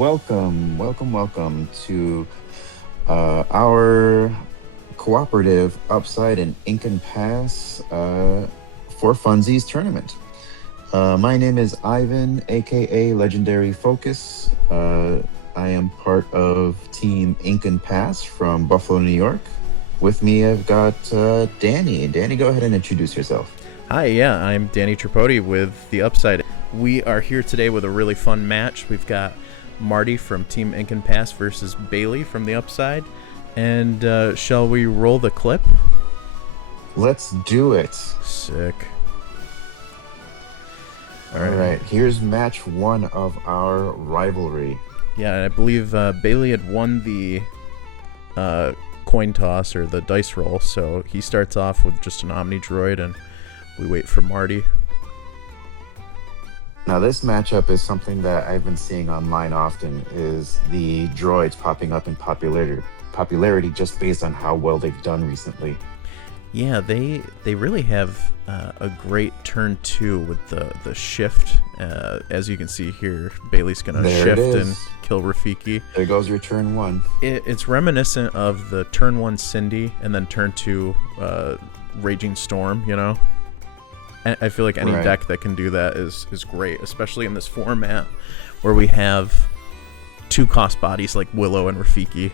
welcome to our cooperative Upside and Ink and Pass for Funsies tournament. My name is Ivan, aka Legendary Focus. I am part of Team Ink and Pass from Buffalo, New York. With me, I've got Danny. Danny, go ahead and introduce yourself. Hi, I'm Danny Tripodi with the Upside. We are here today with a really fun match. We've got Marty from Team Ink and Pass versus Bailey from the Upside. And shall we roll the clip? Let's do it. Sick. All right, here's match one of our rivalry. Yeah, I believe Bailey had won the coin toss or the dice roll, so he starts off with just an Omnidroid, and we wait for Marty. Now, this matchup is something that I've been seeing online often, is the droids popping up in popularity just based on how well they've done recently. Yeah, they really have a great turn two with the shift. As you can see here, Bailey's going to shift and kill Rafiki. There goes your turn one. It's reminiscent of the turn one Cindy and then turn two Raging Storm, you know? I feel like any deck that can do that is great, especially in this format where we have two cost bodies like Willow and Rafiki.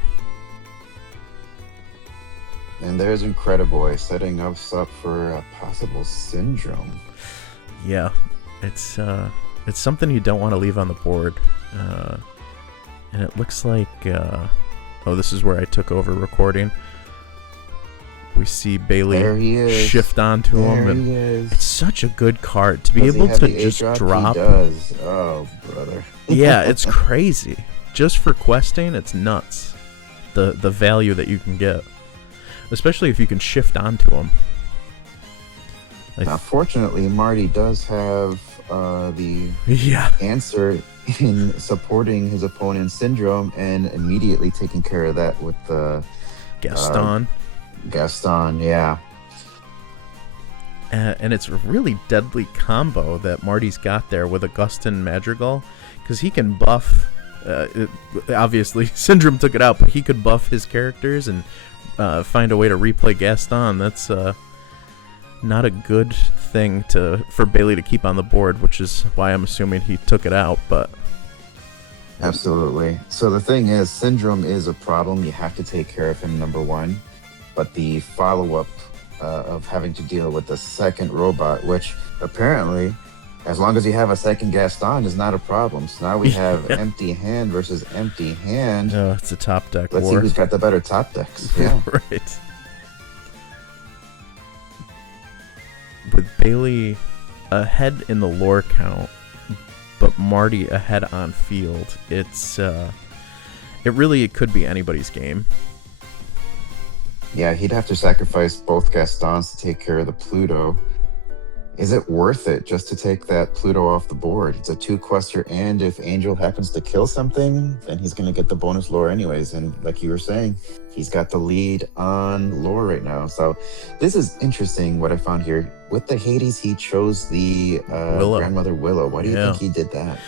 And there's Incrediboy setting us up for a possible syndrome. Yeah, it's something you don't want to leave on the board. And it looks like... this is where I took over recording. We see Bailey shift onto him, and it's such a good card to be able to just drop. He does. Oh, brother. Yeah, it's crazy. Just for questing, it's nuts. The value that you can get, especially if you can shift onto him. Now, fortunately, Marty does have the answer in supporting his opponent's syndrome and immediately taking care of that with the Gaston, yeah. And it's a really deadly combo that Marty's got there with Augustin Madrigal, because he can buff, obviously Syndrome took it out, but he could buff his characters and find a way to replay Gaston. That's not a good thing for Bailey to keep on the board, which is why I'm assuming he took it out, but... Absolutely. So the thing is, Syndrome is a problem. You have to take care of him, number one. But the follow-up of having to deal with the second robot, which apparently, as long as you have a second Gaston, is not a problem. So now we have Empty Hand versus Empty Hand. Oh, it's a top deck Let's see who's got the better top decks. Yeah. Right. With Bailey ahead in the lore count, but Marty ahead on field, it could be anybody's game. Yeah, he'd have to sacrifice both Gastons to take care of the Pluto. Is it worth it just to take that Pluto off the board? It's a 2-quester, and if Angel happens to kill something, then he's going to get the bonus lore anyways. And like you were saying, he's got the lead on lore right now. So this is interesting what I found here. With the Hades, he chose the Grandmother Willow. Why do you think he did that?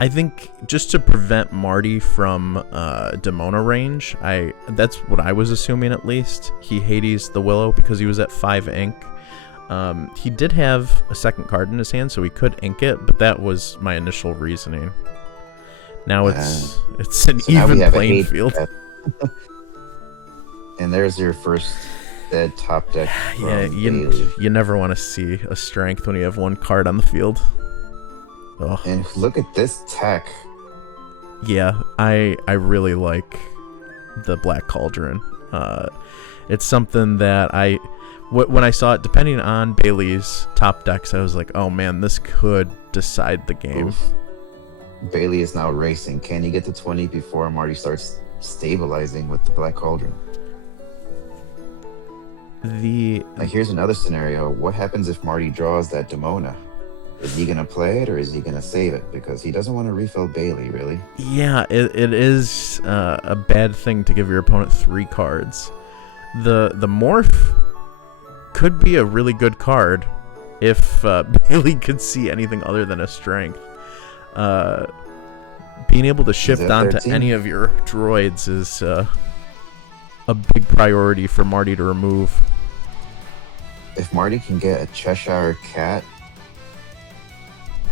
I think just to prevent Marty from Demona range, that's what I was assuming at least. He Hades the Willow because he was at 5 ink. He did have a second card in his hand, so he could ink it, but that was my initial reasoning. Now it's an even playing field. And there's your first dead top deck. Yeah, you never want to see a strength when you have one card on the field. Oh. And look at this tech. Yeah, I really like the Black Cauldron. It's something that when I saw it, depending on Bailey's top decks, I was like, oh man, this could decide the game. Oof. Bailey is now racing. Can he get to 20 before Marty starts stabilizing with the Black Cauldron? Now here's another scenario. What happens if Marty draws that Demona? Is he going to play it or is he going to save it? Because he doesn't want to refill Bailey, really. Yeah, it is a bad thing to give your opponent 3 cards. The Morph could be a really good card if Bailey could see anything other than a strength. being able to shift at onto 13. any of your droids is a big priority for Marty to remove. If Marty can get a Cheshire Cat,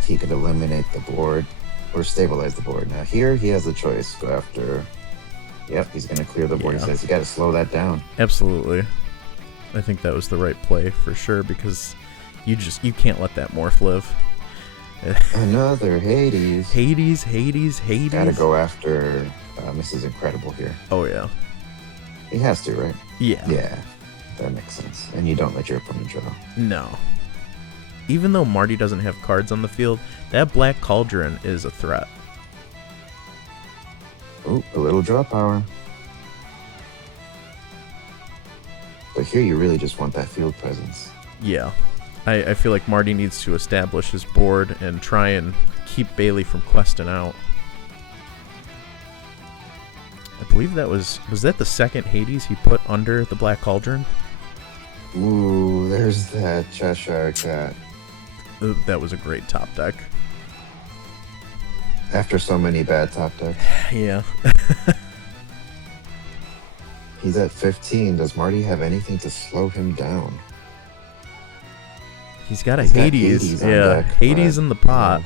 he could eliminate the board or stabilize the board. Now here he has a choice. Go after. Yep, he's going to clear the board. Yeah. He says you got to slow that down. Absolutely. I think that was the right play for sure, because you can't let that morph live. Another Hades. Hades. Gotta go after Mrs. Incredible here. Oh yeah. He has to, right? Yeah. Yeah, that makes sense. And you don't let your opponent draw. No. Even though Marty doesn't have cards on the field, that Black Cauldron is a threat. Ooh, a little draw power. But here you really just want that field presence. Yeah. I feel like Marty needs to establish his board and try and keep Bailey from questing out. I believe that was that the second Hades he put under the Black Cauldron? Ooh, there's that Cheshire Cat. That was a great top deck. After so many bad top decks. Yeah. He's at 15. Does Marty have anything to slow him down? He's got a He's got Hades. Hades on Yeah, deck, Hades but, in the pot.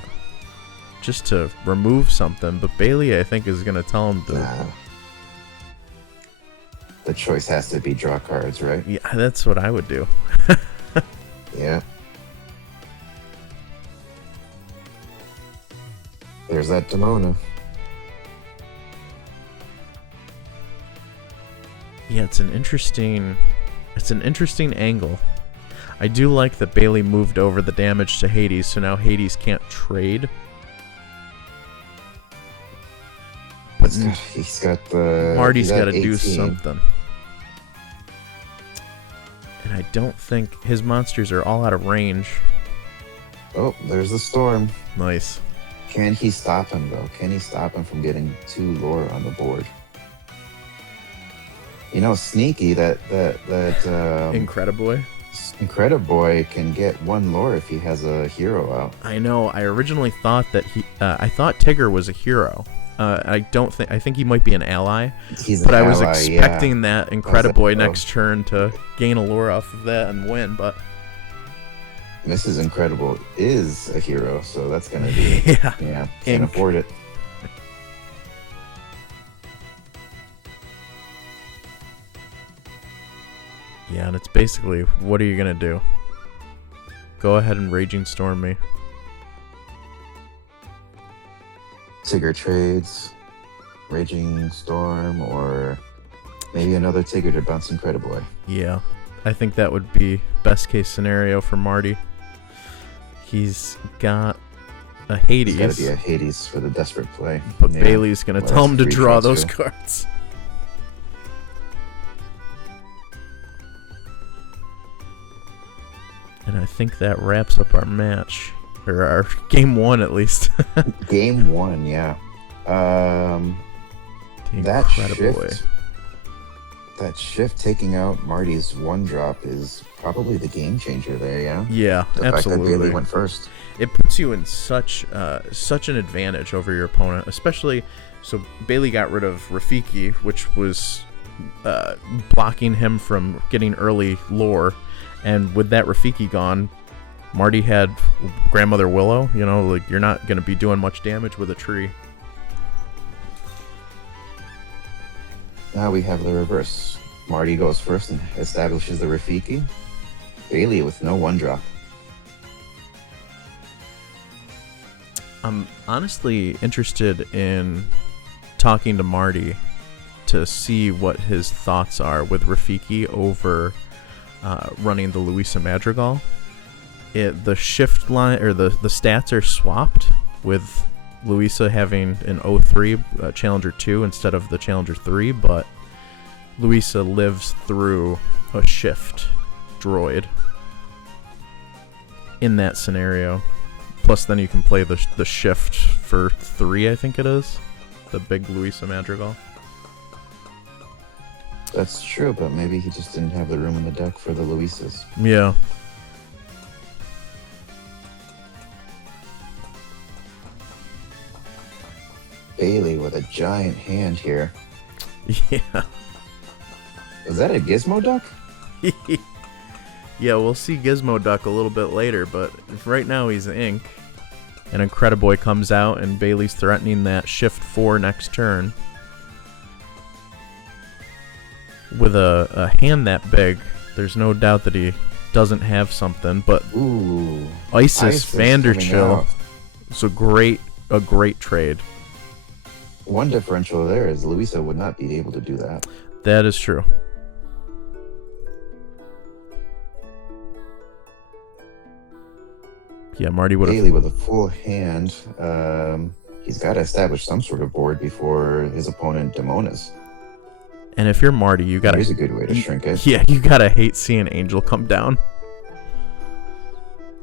Just to remove something. But Bailey, I think, is going to tell him to... Nah. The choice has to be draw cards, right? Yeah, that's what I would do. Yeah. There's that Demona. Yeah, it's an interesting angle. I do like that Bailey moved over the damage to Hades, so now Hades can't trade. But He's got the... Marty's got got to do 18. something. And I don't think his monsters are all out of range. Oh, there's the storm. Nice. Can he stop him, though? Can he stop him from getting 2 lore on the board? You know, sneaky, that Incrediboy. Incrediboy can get 1 lore if he has a hero out. I know. I originally thought that I thought Tigger was a hero. I think he might be an ally. He's but an I was ally, expecting that Incrediboy oh. next turn to gain a lure off of that and win, but Mrs. Incredible is a hero, so that's going to be... yeah. Can't afford it. Yeah, and it's basically, what are you going to do? Go ahead and Raging Storm me. Tigger trades, Raging Storm, or maybe another Tigger to bounce Incrediboy. Yeah, I think that would be best case scenario for Marty. He's got a Hades. He's got to be a Hades for the desperate play. But Yeah. Bailey's going to Well, tell him to free draw transfer. those cards. And I think that wraps up our match. Or our game 1, at least. Game 1, yeah. That shift taking out Marty's 1-drop is probably the game changer there, yeah? Yeah, The absolutely. fact that Bailey went first. It puts you in such an advantage over your opponent, especially... So Bailey got rid of Rafiki, which was blocking him from getting early lore. And with that Rafiki gone, Marty had Grandmother Willow. You know, like, you're not going to be doing much damage with a tree. Now we have the reverse. Marty goes first and establishes the Rafiki. Bailey with no 1-drop. I'm honestly interested in talking to Marty to see what his thoughts are with Rafiki over running the Luisa Madrigal. The shift line, or the stats are swapped, with Luisa having an 03 Challenger 2 instead of the Challenger 3, but Luisa lives through a shift droid in that scenario. Plus, then you can play the shift for 3, I think it is. The big Luisa Madrigal. That's true, but maybe he just didn't have the room in the deck for the Luisas. Yeah. Bailey with a giant hand here. Yeah. Is that a Gizmoduck? Yeah, we'll see Gizmoduck a little bit later, but right now he's Ink. And Incrediboy comes out, and Bailey's threatening that Shift 4 next turn. With a hand that big, there's no doubt that he doesn't have something, but Ooh, Isis Vanderchill out. is a great trade. One differential there is Louisa would not be able to do that. That is true. Yeah, Marty would have. Bailey with a full hand. He's got to establish some sort of board before his opponent Demona's. And if you're Marty, you gotta. Here's a good way to shrink it. Yeah, you gotta hate seeing Angel come down.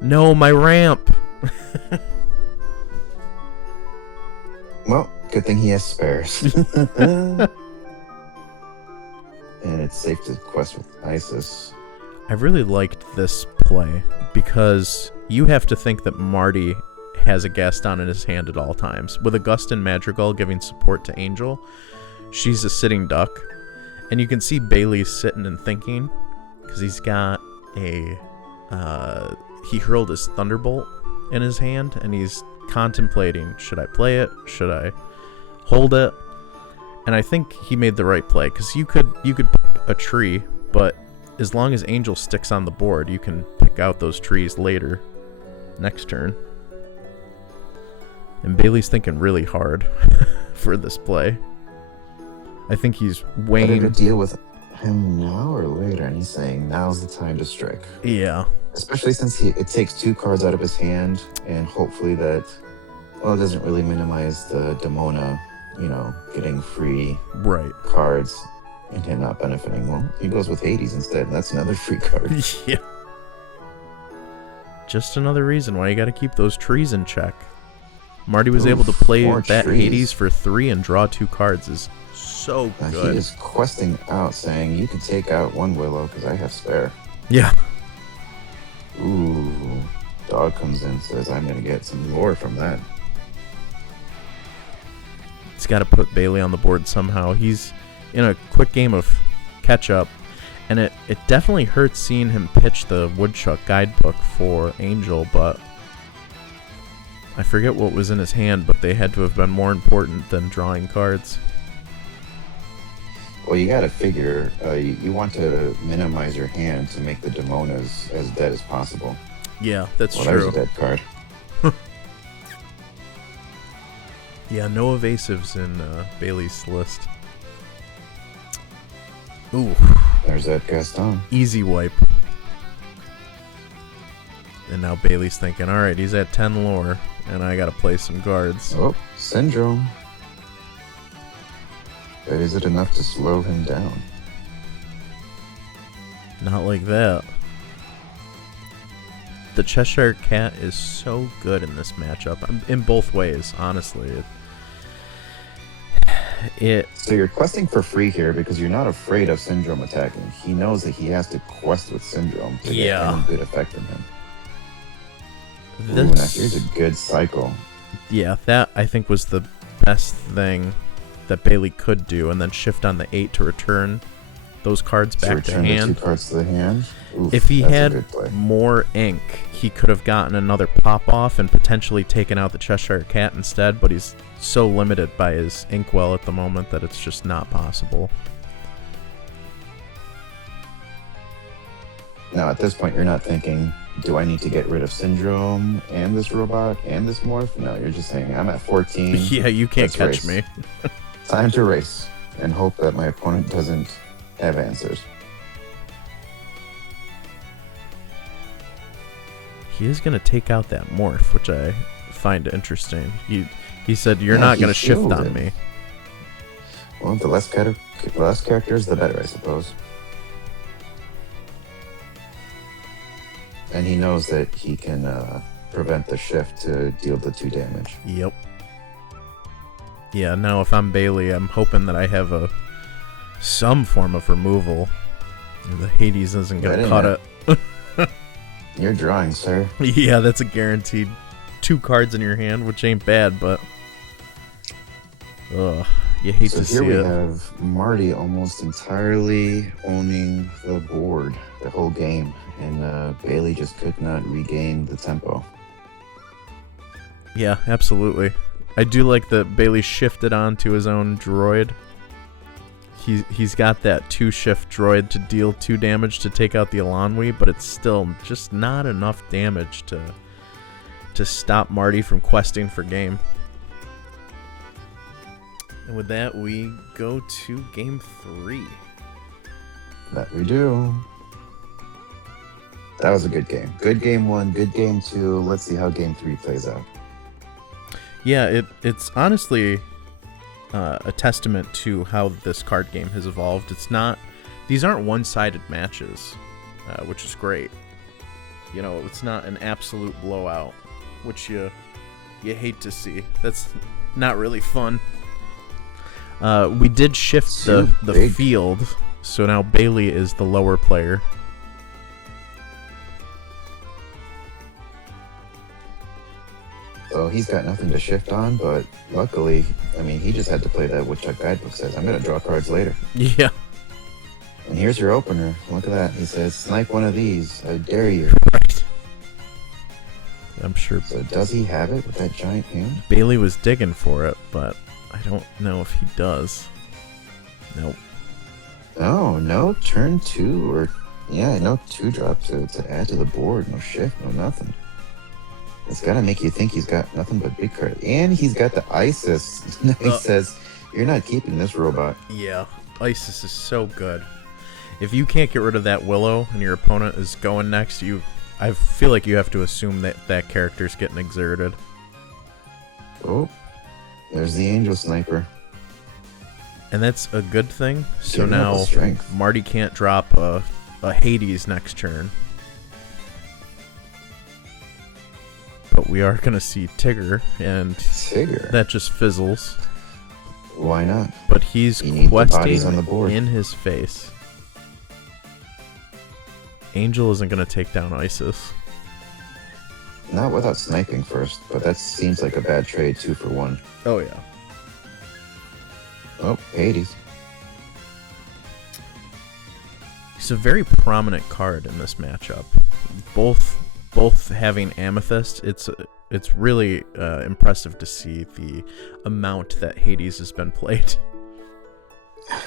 No, my ramp. Well, good thing he has spares. And it's safe to quest with Isis. I really liked this play because you have to think that Marty has a Gaston in his hand at all times. With Augustin Madrigal giving support to Angel, she's a sitting duck. And you can see Bailey sitting and thinking because he's got a... he hurled his Thunderbolt in his hand and he's contemplating, should I play it? Should I hold it? And I think he made the right play because you could pick a tree, but as long as Angel sticks on the board, you can pick out those trees later, next turn. And Bailey's thinking really hard for this play. I think he's weighing... Better to deal with him now or later, and he's saying now's the time to strike. Yeah. Especially since it takes 2 cards out of his hand, and hopefully that, well, it doesn't really minimize the Demona, getting free cards and him not benefiting. Well, he goes with Hades instead, and that's another free card. Yeah. Just another reason why you gotta keep those trees in check. Marty was able to play that trees. Hades for 3 and draw 2 cards is so good. He is questing out, saying, you can take out 1 Willow, because I have spare. Yeah. Ooh. Dog comes in, says, I'm going to get some lore from that. He's got to put Bailey on the board somehow. He's in a quick game of catch-up, and it definitely hurts seeing him pitch the Woodchuck Guidebook for Angel, but I forget what was in his hand, but they had to have been more important than drawing cards. Well, you got to figure, you want to minimize your hand to make the Demonas as dead as possible. Yeah, that's true. There's a dead card. Yeah, no evasives in Bailey's list. Ooh. There's that Gaston. Easy wipe. And now Bailey's thinking, alright, he's at 10 lore, and I gotta play some guards. Oh, Syndrome. But is it enough to slow him down? Not like that. The Cheshire Cat is so good in this matchup. In both ways, honestly. So you're questing for free here because you're not afraid of Syndrome attacking. He knows that he has to quest with Syndrome to get any good effect from him. Ooh, now here's a good cycle. Yeah, that I think was the best thing that Bailey could do, and then shift on the 8 to return those cards back to hand. The 2 cards to the hand. Oof, if he had more ink, he could have gotten another pop off and potentially taken out the Cheshire Cat instead, but he's so limited by his inkwell at the moment that it's just not possible. Now, at this point, you're not thinking, do I need to get rid of Syndrome and this robot and this Morph? No, you're just saying, I'm at 14. Yeah, you can't catch me. Time to race and hope that my opponent doesn't have answers. He is going to take out that Morph, which I find interesting. He said, you're not going to shift on me. Well, the less characters, the better, I suppose. And he knows that he can prevent the shift to deal the 2 damage. Yep. Yeah, now if I'm Bailey, I'm hoping that I have some form of removal. The Hades isn't going to cut it. You're drawing, sir. Yeah, that's a guaranteed 2 cards in your hand, which ain't bad, but... Ugh, you hate So to here see we it. have Marty almost entirely owning the board the whole game, and Bailey just could not regain the tempo. Yeah, absolutely. I do like that Bailey shifted onto his own droid. He's got that 2-shift droid to deal 2 damage to take out the Elanwi, but it's still just not enough damage to stop Marty from questing for game. And with that, we go to game 3. That we do. That was a good game. Good game 1, good game 2. Let's see how game 3 plays out. Yeah, it's honestly a testament to how this card game has evolved. These aren't one-sided matches, which is great. You know, it's not an absolute blowout, which you hate to see. That's not really fun. We did shift the field, so now Bailey is the lower player. So he's got nothing to shift on, but luckily, I mean, he just had to play that Woodchuck Guidebook says, I'm going to draw cards later. Yeah. And here's your opener. Look at that. He says, snipe one of these. I dare you. Right. I'm sure. So does he have it with that giant hand? Bailey was digging for it, but I don't know if he does. Nope. Oh, no turn 2 or, yeah, no 2-drop to add to the board. No shift, no nothing. It's got to make you think he's got nothing but big card. And he's got the ISIS. He says, you're not keeping this robot. Yeah, ISIS is so good. If you can't get rid of that Willow and your opponent is going next, I feel like you have to assume that character's getting exerted. Oh, there's the Angel Sniper. And that's a good thing. So Giving up now a strength. Marty can't drop a Hades next turn. But we are going to see Tigger, and Tigger? that just fizzles. Why not? But he's You need the bodies questing on the board. in his face. Angel isn't going to take down ISIS. Not without sniping first, but that seems like a bad trade, 2 for 1. Oh, yeah. Oh, Hades. He's a very prominent card in this matchup. Both having Amethyst, it's really impressive to see the amount that Hades has been played.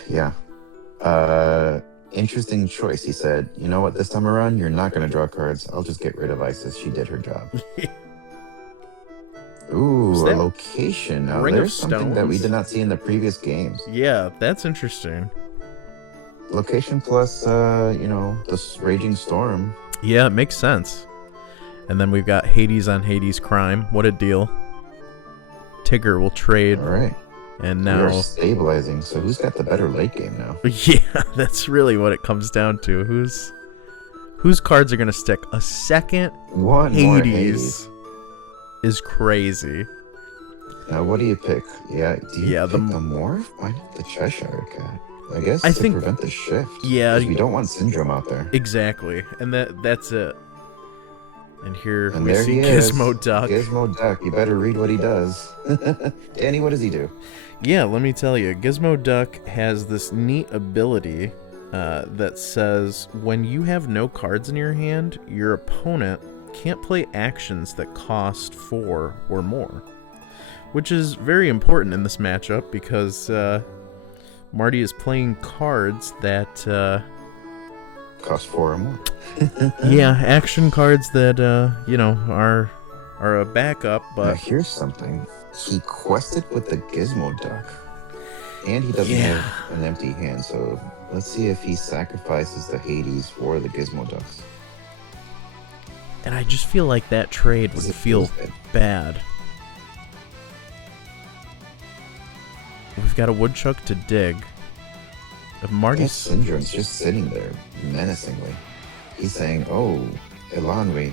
Yeah. Interesting choice. He said, you know what, this time around, you're not going to draw cards. I'll just get rid of ISIS. She did her job. Ooh, a location. Now, Ring there's of something that we Stones? did not see in the previous games. Yeah, that's interesting. Location plus, this Raging Storm. Yeah, it makes sense. And then we've got Hades on Hades Crime. What a deal. Tigger will trade. All right. And We now... are stabilizing. So who's got the better late game now? Yeah, that's really what it comes down to. Whose cards are going to stick? A second One more Hades Hades. is crazy. Now, what do you pick? Yeah, do you Yeah, pick the Morph? Why not the Cheshire Cat? I guess I to think- prevent the shift. Yeah, 'Cause we don't want Syndrome out there. Exactly. And that's it. And here And we there see he is. Gizmoduck. Gizmoduck. You better read what he does. Danny, what does he do? Yeah, let me tell you. Gizmoduck has this neat ability that says when you have no cards in your hand, your opponent can't play actions that cost 4 or more. Which is very important in this matchup because Marty is playing cards that... Cost 4 or more. yeah, action cards that, are a backup, Now, but... here's something. He quested with the Gizmoduck. And he doesn't Yeah. have an empty hand, so let's see if he sacrifices the Hades for the Gizmoducks. And I just feel like that trade would It feel feels bad. bad. We've got a Woodchuck to dig. If That Marty's... Syndrome's just sitting there, menacingly. He's saying, oh, Elanwi,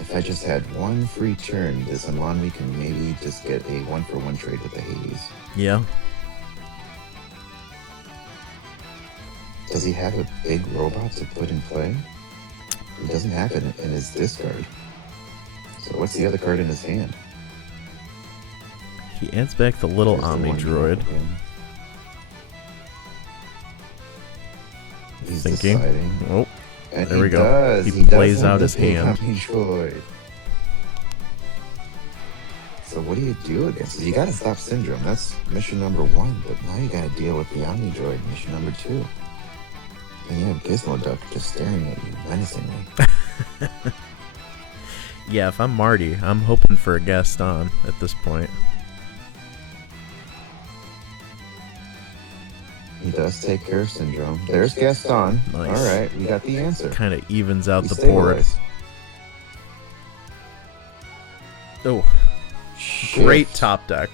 if I just had one free turn, this Elanwi can maybe just get a 1-for-1 trade with the Hades. Yeah. Does he have a big robot to put in play? He doesn't have it in his discard. So what's the other card in his hand? He adds back the little There's the one Omnidroid. again. He's Thinking. deciding. Oh, And there we go. Does. He does plays have out the his big hand. Omnidroid. So what do you do against it? You gotta stop Syndrome. That's mission number 1, but now you gotta deal with the Omnidroid, mission number 2. And you have Gizmoduck just staring at you menacingly. Yeah, if I'm Marty, I'm hoping for a Gaston at this point. He does take care of Syndrome. There's Gaston. Nice. Alright, we got the answer. Kind of evens out He the board. stabilized. Oh, Shit. great top deck.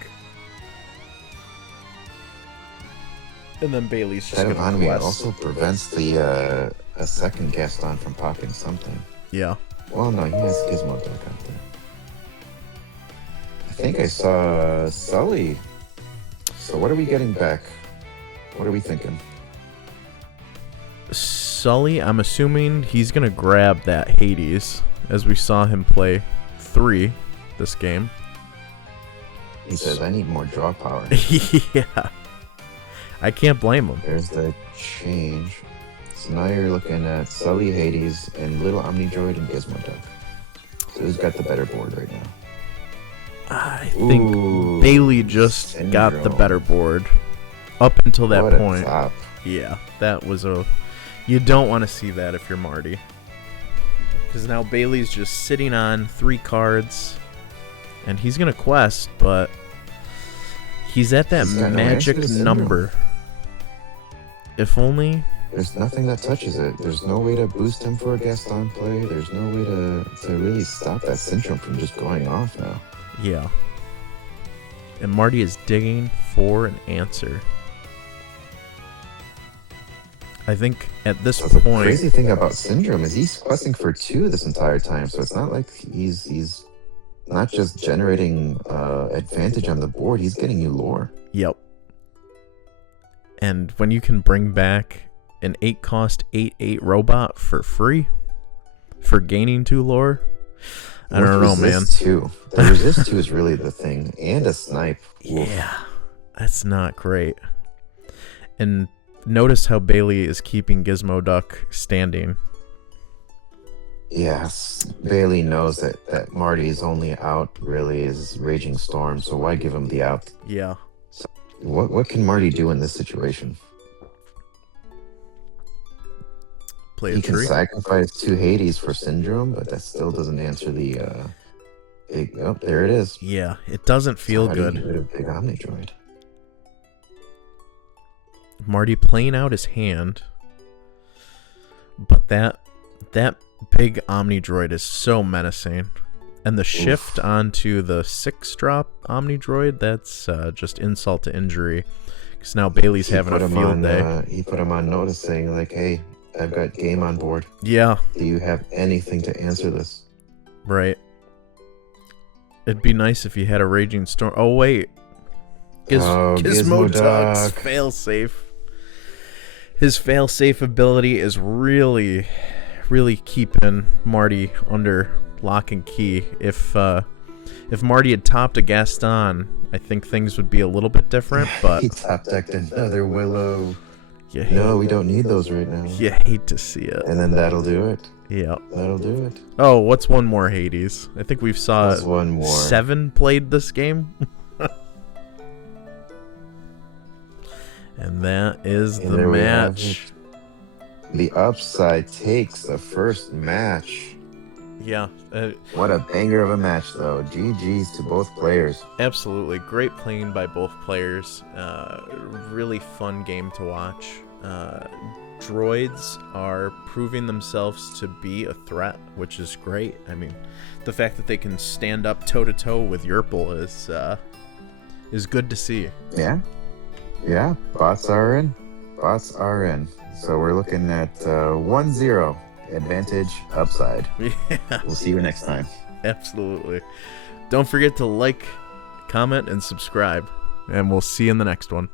And then Bailey's just That going to Omni quest. also prevents the a second Gaston from popping something. Yeah. Well, no, he has Gizmoduck out there. I think I saw Sully. So what are we getting back? What are we thinking? Sully, I'm assuming he's going to grab that Hades, as we saw him play 3 this game. He says, I need more draw power. Yeah. I can't blame him. There's the change. So now you're looking at Sully, Hades, and Little Omnidroid and Gizmoduck. So who's got the better board right now? I think Ooh, Bailey just got the Syndrome. better board. Up until that What a point. top. Yeah, that was a... You don't want to see that if you're Marty. Because now Bailey's just sitting on 3 cards. And he's going to quest, but... He's at that He's got no magic answer to Syndrome. number. If only... There's nothing that touches it. There's no way to boost him for a Gaston play. There's no way to really stop that Syndrome from just going off now. Yeah. And Marty is digging for an answer. I think at this So the point... crazy thing about Syndrome is he's questing for 2 this entire time, so it's not like he's not just generating advantage on the board, he's getting you lore. Yep. And when you can bring back an 8-cost 8/8 robot for free for gaining 2 lore, I don't know, man. Resist 2. The resist 2 is really the thing, and a snipe. Oof. Yeah, that's not great. And notice how Bailey is keeping Gizmoduck standing. Yes, Bailey knows that Marty's only out really is Raging Storm, so why give him the out? Yeah. What can Marty do in this situation? Play a He can tree. sacrifice 2 Hades for Syndrome, but that still doesn't answer the big... Oh, there it is. Yeah, it doesn't feel How do you good. get rid of big Omnidroid? Marty playing out his hand. But that big Omnidroid is so menacing. And the shift onto the 6-drop Omnidroid, that's just insult to injury. Because now Bailey's having a field day. He put him on notice saying, like, hey, I've got game on board. Yeah, Do you have anything to answer this? right. It'd be nice if you had a Raging Storm. Oh, wait. Gizmoduck's failsafe. His failsafe ability is really, really keeping Marty under lock and key. If Marty had topped a Gaston, I think things would be a little bit different, but He top decked another Willow. you No, we don't need those right now. you hate to see it. And then that'll do it. Yeah. That'll do it. Oh, what's one more Hades? I think we've saw That's one more. 7 played this game. And that is And the there we have match. The upside takes the first match. Yeah, What a banger of a match, though. GG's to both players. absolutely. Great playing by both players. Really fun game to watch. Droids are proving themselves to be a threat, which is great. I mean, the fact that they can stand up toe-to-toe with Yerpel is good to see. Yeah. Yeah, bots are in. Bots are in. So we're looking at 1-0. Advantage upside. Yeah, We'll see you next time. absolutely. Don't forget to like, comment, and subscribe. And we'll see you in the next one.